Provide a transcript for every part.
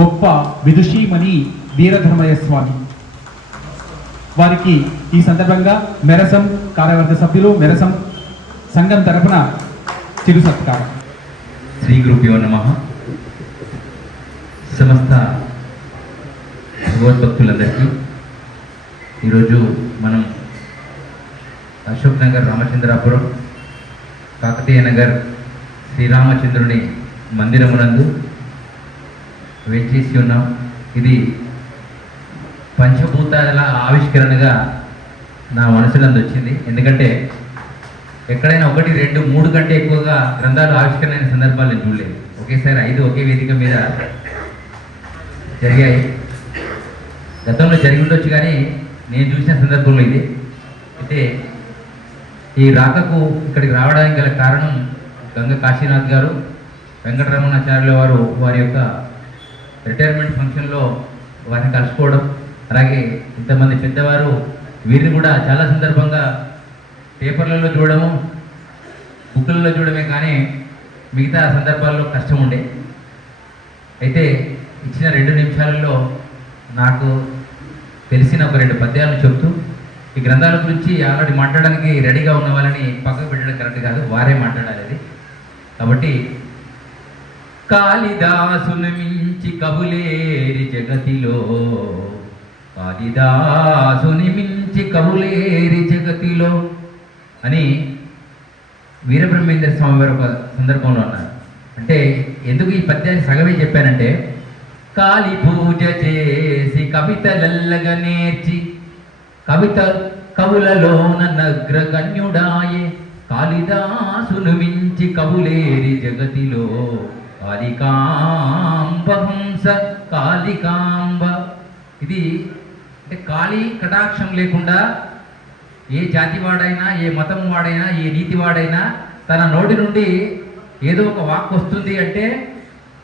గొప్ప విదుషీమణి వీరధర్మయ్య స్వామి. వారికి ఈ సందర్భంగా మెరసం కార్యవర్గ సభ్యులు మెరసం సంఘం తరఫున చిరు సత్కారం. శ్రీ గురుభ్యో నమః. సమస్త భగవద్భక్తులందరికీ ఈరోజు మనం అశోక్ నగర్ రామచంద్రాపురం కాకతీయ నగర్ శ్రీరామచంద్రుని మందిరమునందు వేచేసి ఉన్నాం. ఇది పంచభూతాల ఆవిష్కరణగా నా మనసులందు వచ్చింది. ఎందుకంటే ఎక్కడైనా 1, 2, 3 కంటే ఎక్కువగా గ్రంథాలు ఆవిష్కరణ అయిన సందర్భాలు నేను చూడలేదు. ఒకేసారి 5 ఒకే వేదిక మీద జరిగాయి. గతంలో జరిగి ఉండొచ్చు, కానీ నేను చూసిన సందర్భంలో ఇది. అయితే ఈ రాకకు ఇక్కడికి రావడానికి గల కారణం గంగ కాశీనాథ్ గారు, వెంకటరమణాచార్యుల వారు వారి యొక్క రిటైర్మెంట్ ఫంక్షన్లో వారిని కలుసుకోవడం, అలాగే ఇంతమంది పెద్దవారు వీరిని కూడా చాలా సందర్భంగా పేపర్లలో చూడడము, బుక్కులలో చూడడమే, కానీ మిగతా సందర్భాల్లో కష్టం ఉండే. అయితే ఇచ్చిన 2 నిమిషాలలో నాకు తెలిసిన ఒక 2 పద్యాలను చెప్తూ ఈ గ్రంథాల గురించి ఆల్రెడీ మాట్లాడడానికి రెడీగా ఉన్న వాళ్ళని పక్కకు పెట్టడం కరెక్ట్ కాదు, వారే మాట్లాడాలి అది. కాబట్టి కాళిదాసును మించి కవులేరి జగతిలో, కాళిదాసుని మించి కవులేరి జగతిలో అని వీరబ్రహ్మేంద్ర స్వామి వారు ఒక సందర్భంలో అన్నారు. అంటే ఎందుకు ఈ పద్యాన్ని సగమే చెప్పానంటే, కాళీ పూజ చేసి కవితలల్లగా నేర్చి కవులలోన నగ్రగణ్యుడాయే, కాళిదాసును మించి కవులేరి జగతిలో, కాళికాంబహంస కాళికాంబ. ఇది అంటే కాళీ కటాక్షం లేకుండా ఏ జాతి వాడైనా, ఏ మతం వాడైనా, ఏ నీతి వాడైనా తన నోటి నుండి ఏదో ఒక వాక్ వస్తుంది అంటే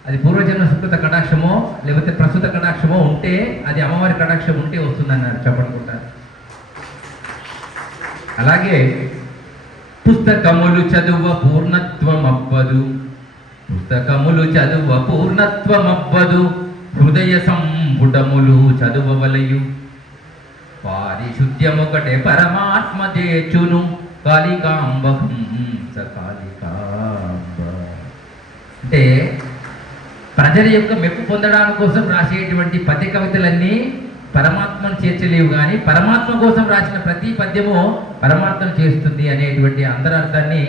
అది పూర్వజన్మ సుకృత కటాక్షమో లేకపోతే ప్రస్తుత కటాక్షమో ఉంటే, అది అమ్మవారి కటాక్షం ఉంటే వస్తుందన్నారు చెప్పనుకుంటారు. అలాగే పుస్తకములు చదువ పూర్ణత్వమవ్వదు, పుస్తకములు చదువ పూర్ణత్వమవ్వదు, హృదయ సంపుటములు చదువవలయు, పారిశుద్ధ్యమొకటే పరమాత్మ చేచును, కాళికాంబహంస కాళికాంబ. అంటే ప్రజల యొక్క మెప్పు పొందడానికి కోసం రాసేటువంటి పద్య కవితలన్నీ పరమాత్మను చేర్చలేవు, కానీ పరమాత్మ కోసం రాసిన ప్రతి పద్యము పరమాత్మను చేస్తుంది అనేటువంటి అంతరార్థాన్ని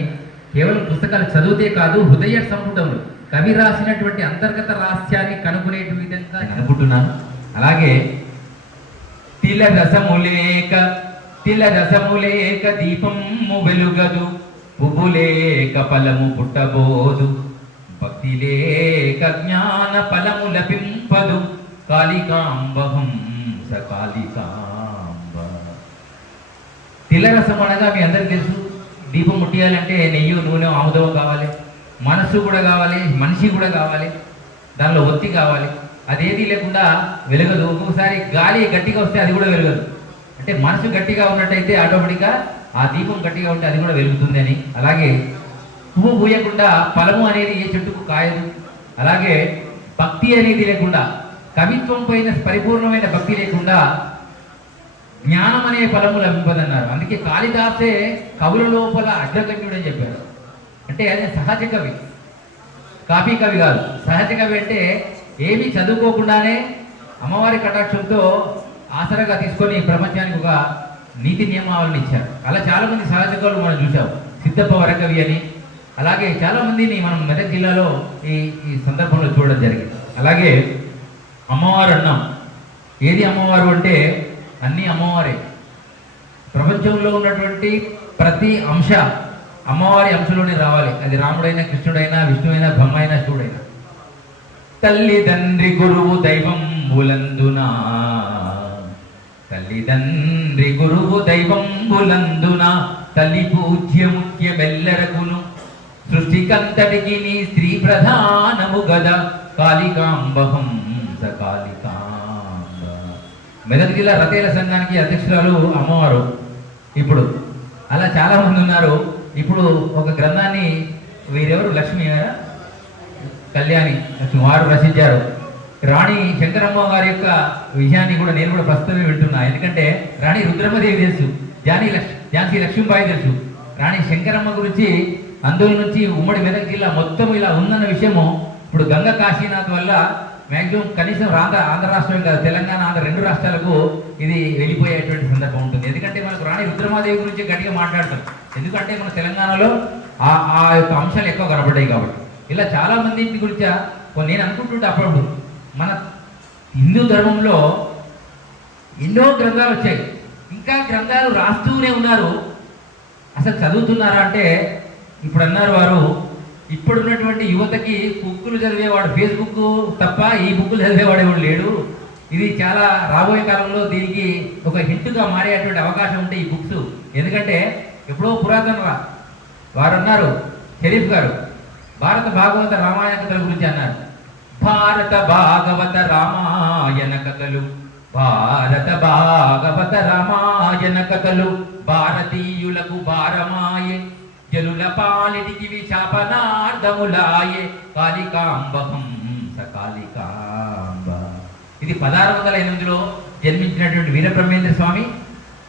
కేవలం పుస్తకాలు చదివితే కాదు, హృదయ సంపుటములు కవి రాసినటువంటి అంతర్గత రహస్యాన్ని కనుగొనే విధంగా అనుకుంటున్నాను. అలాగే తిల రసములేక దీపము వెలుగదు, పువ్వులేక ఫలము పుట్టబోదు, భక్తి లేక జ్ఞాన ఫలము లభింపదు, కాళికాంబహంస కాళికాంబ. తిలరసం అనగా మీ అందరికీ తెలుసు, దీపం ముట్టియాలంటే నెయ్యి, నూనె, ఆముదం కావాలి, మనస్సు కూడా కావాలి, మనిషి కూడా కావాలి, దానిలో ఒత్తి కావాలి. అదేది లేకుండా వెలగదు. ఒక్కొక్కసారి గాలి గట్టిగా వస్తే అది కూడా వెలగదు. అంటే మనసు గట్టిగా ఉన్నట్టయితే ఆటోమేటిక్గా ఆ దీపం గట్టిగా ఉంటే అది కూడా వెలుగుతుంది అని. అలాగే పువ్వు పూయకుండా ఫలము అనేది ఏ చెట్టుకు కాయదు. అలాగే భక్తి అనేది లేకుండా, కవిత్వం పైన పరిపూర్ణమైన భక్తి లేకుండా జ్ఞానం అనే ఫలము లభింపదన్నారు. అందుకే కాళిదాసే కవుల లోపల అగ్రగణ్యుడని చెప్పారు. అంటే అది సహజ కవి, కాపీ కవి కాదు. సహజ కవి అంటే ఏమీ చదువుకోకుండానే అమ్మవారి కటాక్షంతో ఆసరగా తీసుకొని ప్రపంచానికి ఒక నీతి నియమావళిని ఇచ్చారు. అలా చాలామంది సహజ కవులు మనం చూసాం. సిద్ధప్ప వరకవి అని, అలాగే చాలామందిని మనం మెదక్ జిల్లాలో ఈ సందర్భంలో చూడడం జరిగింది. అలాగే అమ్మవారు అన్నాం. ఏది అమ్మవారు అంటే అన్నీ అమ్మవారే. ప్రపంచంలో ఉన్నటువంటి ప్రతి అంశ అమ్మవారి అంశంలోనే రావాలి. అది రాముడైనా, కృష్ణుడైనా, విష్ణువైనా, బ్రహ్మైనా, శివుడైనా. తల్లిదండ్రి గురువు దైవం బులందునా, తల్లిదండ్రి గురువు దైవం బులందునా, తల్లి పూజ్య ముఖ్యమెల్లరకును, సృష్టికంతటికి నీ స్త్రీ ప్రధానము గద, కాళికాంబహంస కాళికాంబ. మెదక్ జిల్లా రతేల సంఘానికి అధ్యక్షురాలు అమ్మవారు. ఇప్పుడు అలా చాలామంది ఉన్నారు. ఇప్పుడు ఒక గ్రంథాన్ని వీరెవరు, లక్ష్మి కళ్యాణి వారు రచించారు. రాణి శంకరమ్మ గారి యొక్క విషయాన్ని కూడా నేను కూడా ప్రస్తుతమే వింటున్నా. ఎందుకంటే రాణి రుద్రమదేవి తెలుసు, ఝాన్సీ లక్ష్మీబాయి తెలుసు. రాణి శంకరమ్మ గురించి ఆందోళన నుంచి ఉమ్మడి మెదక్ జిల్లా మొత్తం ఇలా ఉందన్న విషయము ఇప్పుడు గంగ కాశీనాథ్ వల్ల మ్యాక్సిమం కనీసం ఆంధ్ర రాష్ట్రం కాదు, తెలంగాణ ఆంధ్ర 2 రాష్ట్రాలకు ఇది వెళ్ళిపోయేటువంటి సందర్భం ఉంటుంది. ఎందుకంటే మనకు రాణి రుద్రమాదేవి గురించి గట్టిగా మాట్లాడతాం, ఎందుకంటే మన తెలంగాణలో ఆ యొక్క అంశాలు ఎక్కువ కనబడ్డాయి కాబట్టి. ఇలా చాలా మంది గురించి నేను అనుకుంటుంటే అప్పుడప్పుడు మన హిందూ ధర్మంలో ఎన్నో గ్రంథాలు వచ్చాయి, ఇంకా గ్రంథాలు రాస్తూనే ఉన్నారు. అసలు చదువుతున్నారా అంటే ఇప్పుడు అన్నారు వారు, ఇప్పుడున్నటువంటి యువతకి బుక్కులు చదివేవాడు ఫేస్బుక్ తప్ప ఈ బుక్కులు చదివేవాడు ఎవడు లేడు. ఇది చాలా రాబోయే కాలంలో దీనికి ఒక హింట్గా మారేటువంటి అవకాశం ఉంటాయి ఈ బుక్స్. ఎందుకంటే ఎప్పుడో పురాతన వారు అన్నారు, షరీఫ్ గారు భారత భాగవత రామాయణ కథల గురించి అన్నారు. భారత భాగవత రామాయణ కథలు, భారత భాగవత రామాయణ కథలు భారతీయులకు భారమాయే, జలుల పాలిటికి విశాపనార్థములాయే, కాళికాంబహం సకాళికాంబ. ఇది 1608లో జన్మించినటువంటి వీరబ్రహ్మేంద్ర స్వామి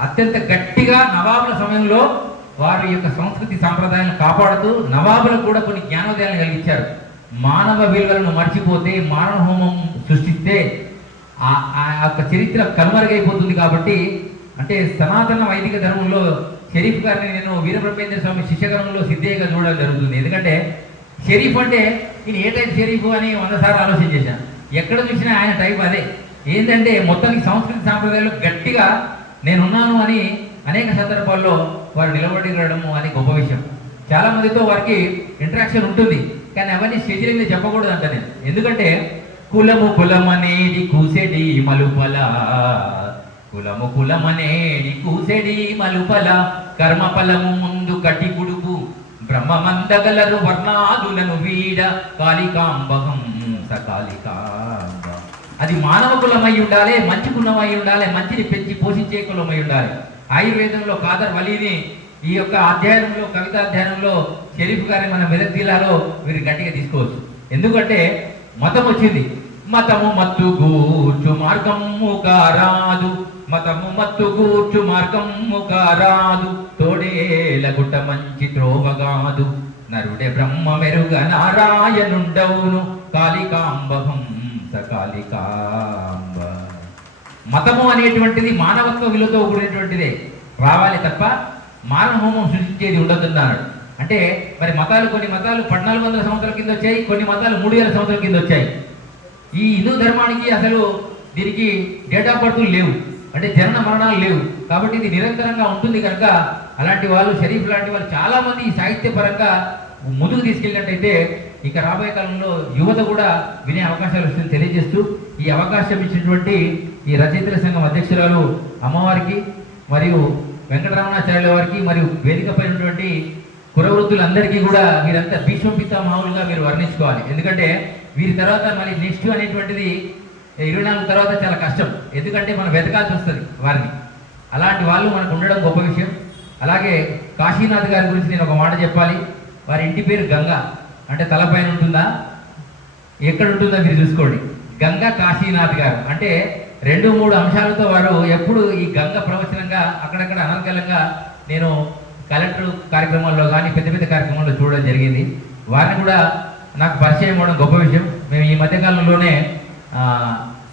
అత్యంత గట్టిగా నవాబుల సమయంలో వారి యొక్క సంస్కృతి సాంప్రదాయాలను కాపాడుతూ నవాబులకు కూడా కొన్ని జ్ఞానోదయాలను కలిగించారు. మానవ విలువలను మర్చిపోతే, మానవ హోమం సృష్టిస్తే ఆ యొక్క చరిత్ర కనుమరుగైపోతుంది. కాబట్టి అంటే సనాతన వైదిక ధర్మంలో షరీఫ్ గారిని నేను వీరబ్రహ్మేంద్ర స్వామి శిష్యగణంలో సిద్ధేగా చూడడం జరుగుతుంది. ఎందుకంటే షరీఫ్ అంటే ఈయన ఏ టైప్ షరీఫ్ అని 100 సార్లు ఆలోచన చేశాను. ఎక్కడ చూసినా ఆయన టైప్ అదే. ఏంటంటే మొత్తానికి సంస్కృతి సాంప్రదాయాలు గట్టిగా నేనున్నాను అని అనేక సందర్భాల్లో వారు నిలబడము అని గొప్ప విషయం. చాలా మందితో వారికి ఇంటరాక్షన్ ఉంటుంది, కానీ అవన్నీ స్టేజీల మీద చెప్పకూడదు అంట నేను. ఎందుకంటే కులమనేది కూసెడి మలుపల, కులమనేది కూసెడి మలుపల, కర్మఫలము ముందు కటి కుడుపు, బ్రహ్మమందగలరు వర్ణాదులను వీడ, కాళికాంబహం సకాళికాంబ. అది మానవ కులమై ఉండాలి, మంచి కులమై ఉండాలి, మంచిని పెంచి పోషించే కులమై ఉండాలి. ఆయుర్వేదంలో కాదర్ వలీని ఈ యొక్క అధ్యయనంలో, కవిత అధ్యయనంలో షరీఫ్ గారిని మన మెదక్ జిల్లాలో వీరు గట్టిగా తీసుకోవచ్చు. ఎందుకంటే మతం వచ్చింది, మతము మత్తుగూర్చు మార్గము కారాదు, మతము మత్తుగూర్చు మార్గము కారాదు, తోడేల గుట్ట మంచి త్రోవగాదు, నరుడే బ్రహ్మ మెరుగ నారాయణుండవును, కాళికాంబహం సకాళికాంబ. మతము అనేటువంటిది మానవత్వ విలువతో కూడినటువంటిదే రావాలి తప్ప మానవ హోమం సృష్టించేది ఉండదన్నాడు. అంటే మరి మతాలు, కొన్ని మతాలు 1400 సంవత్సరాల కింద వచ్చాయి, కొన్ని మతాలు 3000 సంవత్సరాల కింద వచ్చాయి. ఈ హిందూ ధర్మానికి అసలు దీనికి డేట్ ఆఫ్ బర్త్లు లేవు, అంటే జనన మరణాలు లేవు. కాబట్టి ఇది నిరంతరంగా ఉంటుంది కనుక అలాంటి వాళ్ళు, షరీఫ్ లాంటి వాళ్ళు చాలామంది ఈ సాహిత్యపరంగా ముందుకు తీసుకెళ్ళినట్టయితే ఇక రాబోయే కాలంలో యువత కూడా వినే అవకాశాలు వస్తుంది తెలియజేస్తూ, ఈ అవకాశం ఇచ్చినటువంటి ఈ రచయితల సంఘం అధ్యక్షురాలు అమ్మవారికి మరియు వెంకటరమణాచార్యుల వారికి మరియు వేదికపై ఉన్నటువంటి కురవృద్ధులందరికీ కూడా వీరంతా భీష్మ పితామహులుగా మీరు వర్ణించుకోవాలి. ఎందుకంటే వీరి తర్వాత మళ్ళీ నెక్స్ట్ అనేటువంటిది 24 తర్వాత చాలా కష్టం, ఎందుకంటే మనం వెతకాల్సి వస్తుంది వారిని. అలాంటి వాళ్ళు మనకు ఉండడం గొప్ప విషయం. అలాగే కాశీనాథ్ గారి గురించి నేను ఒక మాట చెప్పాలి. వారి ఇంటి పేరు గంగా, అంటే తలపైన ఉంటుందా, ఎక్కడ ఉంటుందో మీరు చూసుకోండి. గంగా కాశీనాథ్ గారు అంటే 2-3 అంశాలతో వారు ఎప్పుడు ఈ గంగ ప్రవచనంగా అక్కడక్కడ అనర్గళంగా నేను కలెక్టర్ కార్యక్రమాల్లో కానీ పెద్ద పెద్ద కార్యక్రమాల్లో చూడడం జరిగింది. వారిని కూడా నాకు పరిచయం అవ్వడం గొప్ప విషయం. మేము ఈ మధ్యకాలంలోనే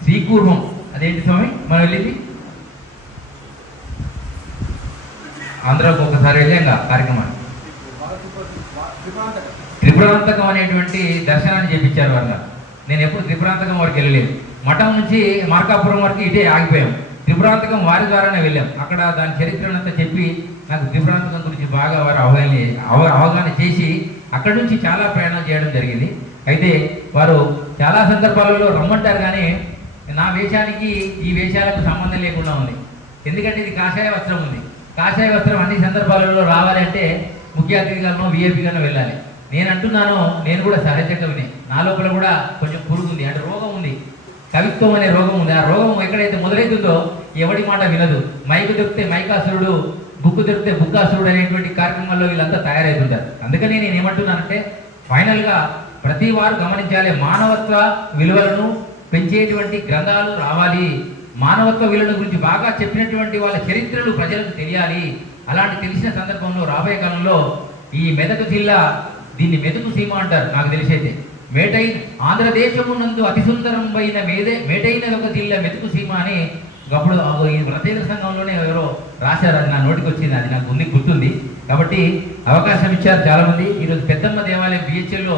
శ్రీకూర్మం, అదేంటి స్వామి మనం వెళ్ళింది, ఆంధ్రాకు ఒకసారి వెళ్ళాం కార్యక్రమాన్ని, త్రిపురాంతకం అనేటువంటి దర్శనాన్ని చేపించారు వారు. నేను ఎప్పుడు త్రిపురాంతకం వరకు వెళ్ళలేదు, మఠం నుంచి మార్కాపురం వరకు ఇదే ఆగిపోయాం. త్రిపురాంతకం వారి ద్వారానే వెళ్ళాం. అక్కడ దాని చరిత్రనంతా చెప్పి నాకు త్రిపురాంతకం గురించి బాగా వారు అవగాహన చేసి అక్కడి నుంచి చాలా ప్రయాణాలు చేయడం జరిగింది. అయితే వారు చాలా సందర్భాలలో రమ్మంటారు, కానీ నా వేషానికి ఈ వేషాలకు సంబంధం లేకుండా ఉంది. ఎందుకంటే ఇది కాషాయ వస్త్రం ఉంది. కాషాయ వస్త్రం అన్ని సందర్భాలలో రావాలంటే ముఖ్య అతిథిగానో విఐపిగానో వెళ్ళాలి. నేను అంటున్నాను, నేను కూడా సహజకవిని, నా లోపల కూడా కొంచెం పురుగు ఉంది, అంటే రోగం ఉంది, కవిత్వం అనే రోగం ఉంది. ఆ రోగం ఎక్కడైతే మొదలవుతుందో ఎవడి మాట వినదు. మైకు దొరికితే మైకాసురుడు, బుక్కు దొరికితే బుక్కాసురుడు అనేటువంటి కార్యక్రమాల్లో వీళ్ళంతా తయారవుతుంటారు. అందుకని నేను ఏమంటున్నానంటే ఫైనల్గా ప్రతి వారు గమనించాలి, మానవత్వ విలువలను పెంచేటువంటి గ్రంథాలు రావాలి. మానవత్వ విలువల గురించి బాగా చెప్పినటువంటి వాళ్ళ చరిత్రలు ప్రజలకు తెలియాలి. అలాంటి తెలిసిన సందర్భంలో రాబోయే కాలంలో ఈ మెదక్ జిల్లా, దీన్ని మెతుకు సీమ అంటారు నాకు తెలిసైతే, ఆంధ్రదేశమునందు అతి సుందరమైన మేటైన ఒక జిల్లా మెతుకు సీమ అని అప్పుడు ఈ వ్రతేంద్ర సంఘంలోనే ఎవరో రాశారు. అది నా నోటికి వచ్చింది, అది నాకు ఉంది, గుర్తుంది. కాబట్టి అవకాశం ఇచ్చారు చాలామంది. ఈరోజు పెద్దమ్మ దేవాలయం బిహెచ్ఎల్లో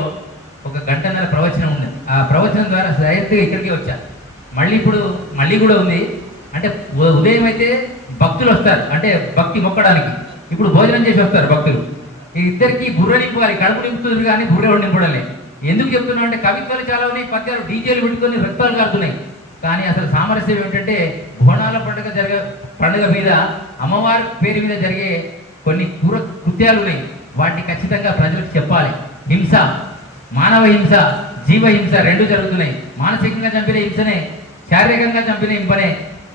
ఒక గంటన్నర ప్రవచనం ఉంది. ఆ ప్రవచనం ద్వారా డైరెక్ట్గా ఇక్కడికి వచ్చా. మళ్ళీ కూడా ఉంది. అంటే ఉదయం అయితే భక్తులు వస్తారు, అంటే భక్తి మొక్కడానికి. ఇప్పుడు భోజనం చేసి వస్తారు భక్తులు. ఈ ఇద్దరికి బుర్ర నింపాలి, కడుపు నింపుతుంది కానీ బుర్ర నింపడలే. ఎందుకు చెప్తున్నా అంటే కవిత్వాలు చాలా ఉన్నాయి, పద్యాలు డీజేలు పెట్టుకొని రక్తాలు కారుతున్నాయి. కానీ అసలు సామరస్యం ఏమిటంటే బోనాల పండుగ మీద అమ్మవారి పేరు మీద జరిగే కొన్ని కృత్యాలు ఉన్నాయి. వాటిని ఖచ్చితంగా ప్రజలకు చెప్పాలి. హింస, మానవ హింస, జీవ హింస రెండు జరుగుతున్నాయి. మానసికంగా చంపిన హింసనే, శారీరకంగా చంపిన హింసనే,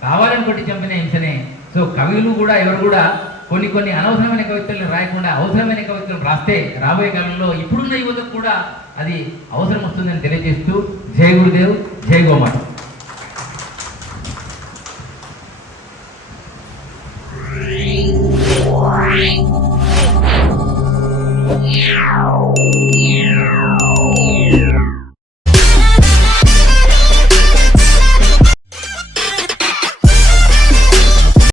కావాలని కొట్టి చంపిన హింసనే. సో కవులు కూడా ఎవరు కూడా కొన్ని అనవసరమైన కవితలను రాయకుండా అవసరమైన కవితలను రాస్తే రాబోయే కాలంలో ఇప్పుడున్న యువతకు కూడా అది అవసరం వస్తుందని తెలియజేస్తూ జై గురుదేవ్, జై గోమాత. Yeah.